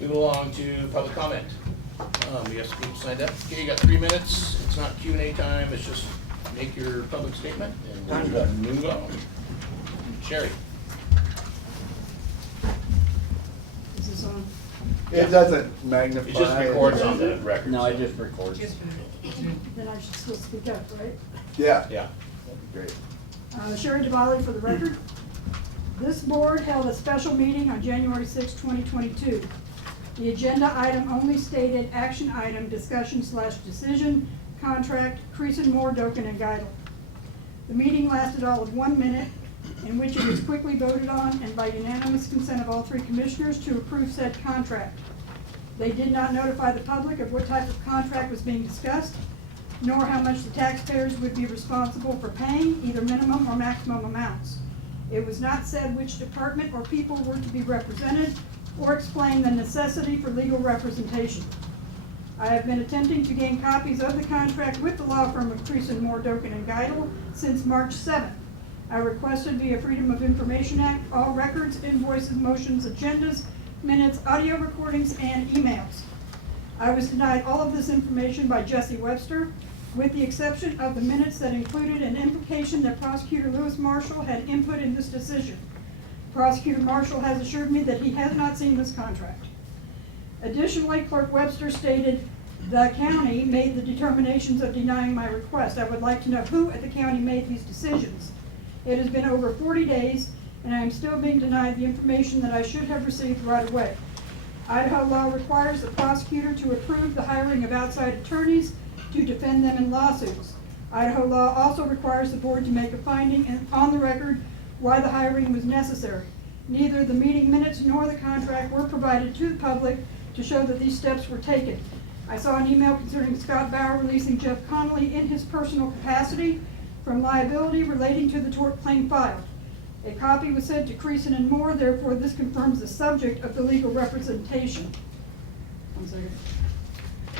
Move along to public comment. We have some people signed up. Okay, you got 3 minutes. It's not Q&A time, it's just make your public statement and we'll move on. Sherry. Is this on? It doesn't magnify. It just records on the record. No, I so- just record. Then I should still speak up, right? Yeah. Yeah. That'd be great. Sherry DeValley for the record. This board held a special meeting on January 6, 2022. The agenda item only stated action item, discussion/decision, contract, Creason Moore, Doken, and Geidel. The meeting lasted all of 1 minute, in which it was quickly voted on and by unanimous consent of all 3 commissioners to approve said contract. They did not notify the public of what type of contract was being discussed, nor how much the taxpayers would be responsible for paying, either minimum or maximum amounts. It was not said which department or people were to be represented, or explain the necessity for legal representation. I have been attempting to gain copies of the contract with the law firm of Creason, Moore, Doken, and Geidel since March 7th. I requested via Freedom of Information Act all records, invoices, motions, agendas, minutes, audio recordings, and emails. I was denied all of this information by Jesse Webster, with the exception of the minutes that included an implication that Prosecutor Lewis Marshall had input in this decision. Prosecutor Marshall has assured me that he has not seen this contract. Additionally, Clerk Webster stated the county made the determinations of denying my request. I would like to know who at the county made these decisions. It has been over 40 days, and I am still being denied the information that I should have received right away. Idaho law requires the prosecutor to approve the hiring of outside attorneys to defend them in lawsuits. Idaho law also requires the board to make a finding on the record why the hiring was necessary. Neither the meeting minutes nor the contract were provided to the public to show that these steps were taken. I saw an email concerning Scott Bauer releasing Jeff Connolly in his personal capacity from liability relating to the tort claim filed. A copy was sent to Creason and Moore, therefore this confirms the subject of the legal representation. 1 second.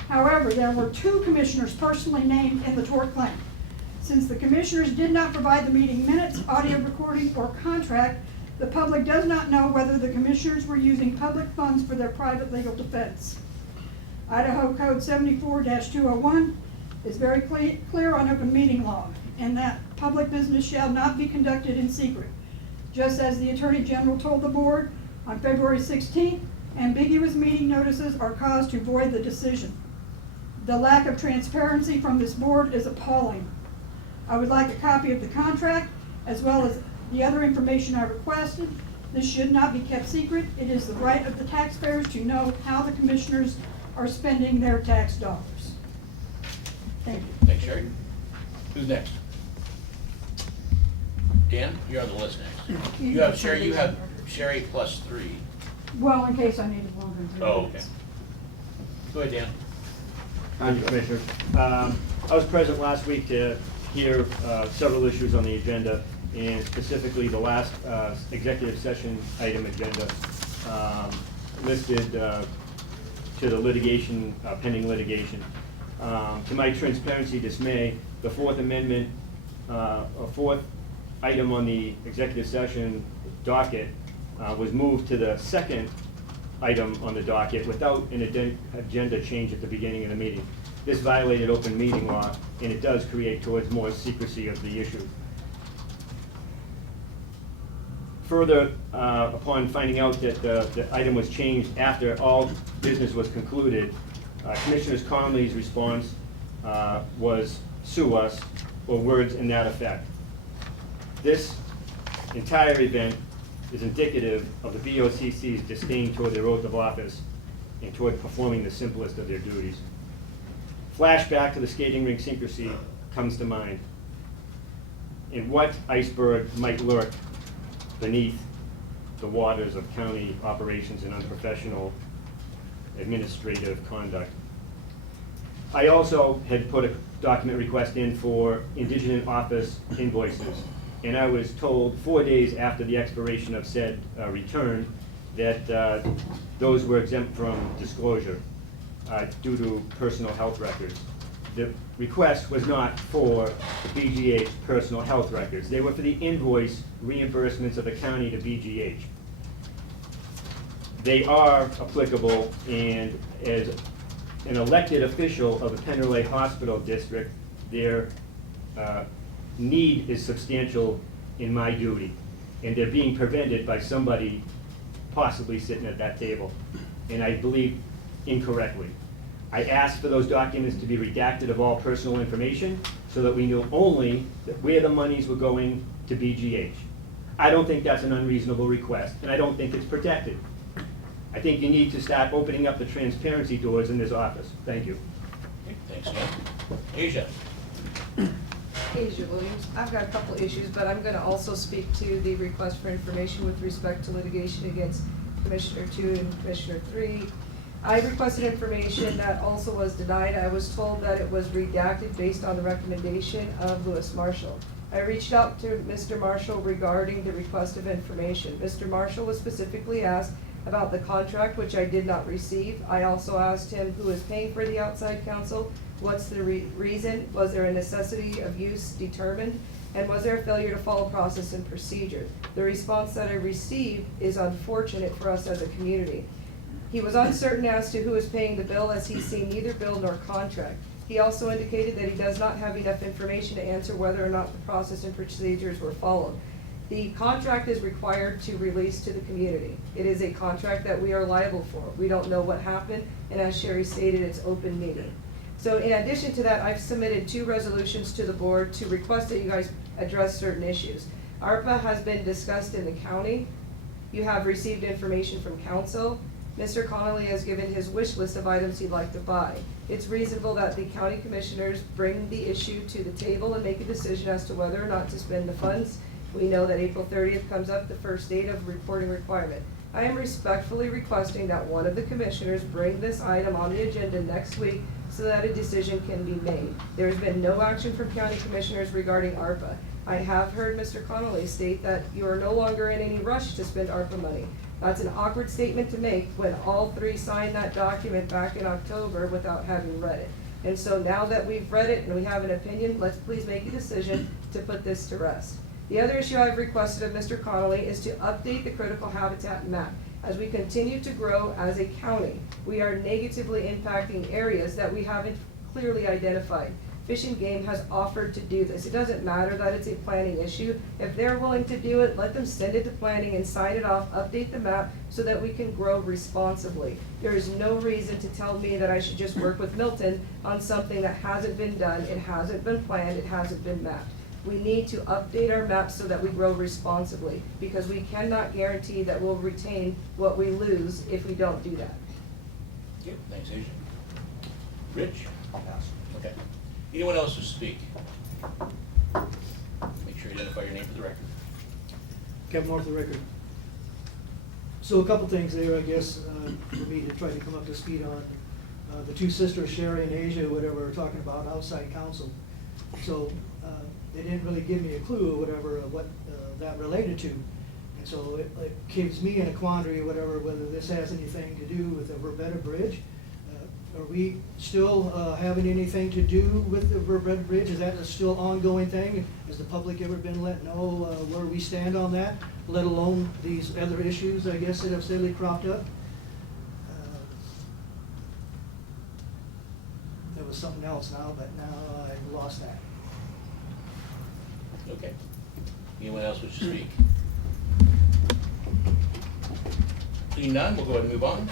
However, there were 2 commissioners personally named in the tort claim. Since the commissioners did not provide the meeting minutes, audio recording, or contract, the public does not know whether the commissioners were using public funds for their private legal defense. Idaho Code 74-201 is very clear on open meeting law, and that public business shall not be conducted in secret. Just as the Attorney General told the board on February 16th, ambiguous meeting notices are cause to void the decision. The lack of transparency from this board is appalling. I would like a copy of the contract as well as the other information I requested. This should not be kept secret. It is the right of the taxpayers to know how the commissioners are spending their tax dollars. Thank you. Thanks, Sherry. Who's next? Dan, you're on the list next. You have Sherry plus 3. Well, in case I needed longer than 3 Oh, okay. minutes. Go ahead, Dan. Thank you, Commissioner. I was present last week to hear several issues on the agenda, and specifically the last executive session item agenda listed to the litigation, pending litigation. To my transparency dismay, the 4th amendment, a 4th item on the executive session docket was moved to the 2nd item on the docket without an agenda change at the beginning of the meeting. This violated open meeting law, and it does create towards more secrecy of the issue. Further, upon finding out that the item was changed after all business was concluded, Commissioner Connolly's response was sue us, or words in that effect. This entire event is indicative of the BOCC's disdain toward their oath of office and toward performing the simplest of their duties. Flashback to the skating rink secrecy comes to mind, and what iceberg might lurk beneath the waters of county operations and unprofessional administrative conduct. I also had put a document request in for indigent office invoices, and I was told 4 days after the expiration of said return that those were exempt from disclosure due to personal health records. The request was not for the BGH personal health records. They were for the invoice reimbursements of the county to BGH. they are applicable, and as an elected official of the Penderley Hospital District, their need is substantial in my duty, and they're being prevented by somebody possibly sitting at that table, and I believe incorrectly. I asked for those documents to be redacted of all personal information so that we knew only that where the monies were going to BGH. I don't think that's an unreasonable request, and I don't think it's protected. I think you need to start opening up the transparency doors in this office. Thank you. Okay, thanks, Neil. Asia? Asia Williams. I've got a couple issues, but I'm gonna also speak to the request for information with respect to litigation against Commissioner 2 and Commissioner 3. I requested information that also was denied. I was told that it was redacted based on the recommendation of Lewis Marshall. I reached out to Mr. Marshall regarding the request of information. Mr. Marshall was specifically asked about the contract, which I did not receive. I also asked him who is paying for the outside counsel, what's the reason, was there a necessity of use determined, and was there a failure to follow process and procedure. The response that I received is unfortunate for us as a community. He was uncertain as to who is paying the bill, as he's seen neither bill nor contract. He also indicated that he does not have enough information to answer whether or not the process and procedures were followed. The contract is required to release to the community. It is a contract that we are liable for. We don't know what happened, and as Sherry stated, it's open meeting. So in addition to that, I've submitted 2 resolutions to the board to request that you guys address certain issues. ARPA has been discussed in the county. You have received information from council. Mr. Connolly has given his wish list of items he'd like to buy. It's reasonable that the county commissioners bring the issue to the table and make a decision as to whether or not to spend the funds. We know that April 30th comes up, the first date of reporting requirement. I am respectfully requesting that one of the commissioners bring this item on the agenda next week so that a decision can be made. There has been no action from county commissioners regarding ARPA. I have heard Mr. Connolly state that you are no longer in any rush to spend ARPA money. That's an awkward statement to make when all 3 signed that document back in October without having read it. And so now that we've read it and we have an opinion, let's please make a decision to put this to rest. The other issue I've requested of Mr. Connolly is to update the critical habitat map. As we continue to grow as a county, we are negatively impacting areas that we haven't clearly identified. Fish and Game has offered to do this. It doesn't matter that it's a planning issue. If they're willing to do it, let them send it to planning and sign it off, update the map so that we can grow responsibly. There is no reason to tell me that I should just work with Milton on something that hasn't been done, it hasn't been planned, it hasn't been mapped. We need to update our maps so that we grow responsibly, because we cannot guarantee that we'll retain what we lose if we don't do that. Okay, thanks, Asia. Rich? I'll pass. Okay. Anyone else to speak? Make sure you identify your name for the record. Kevin Moore for the record. So a couple things there, I guess, for me to try to come up to speed on. The 2 sisters, Sherry and Asia, whatever, are talking about outside counsel. So they didn't really give me a clue or whatever of what that related to. And so it gives me in a quandary, whatever, whether this has anything to do with the Verbetta Bridge. Are we still having anything to do with the Verbetta Bridge? Is that a still ongoing thing? Has the public ever been let know where we stand on that, let alone these other issues, I guess, that have suddenly cropped up? There was something else now, but now I've lost that. Okay. Anyone else wish to speak? Seeing none, we'll go ahead and move on.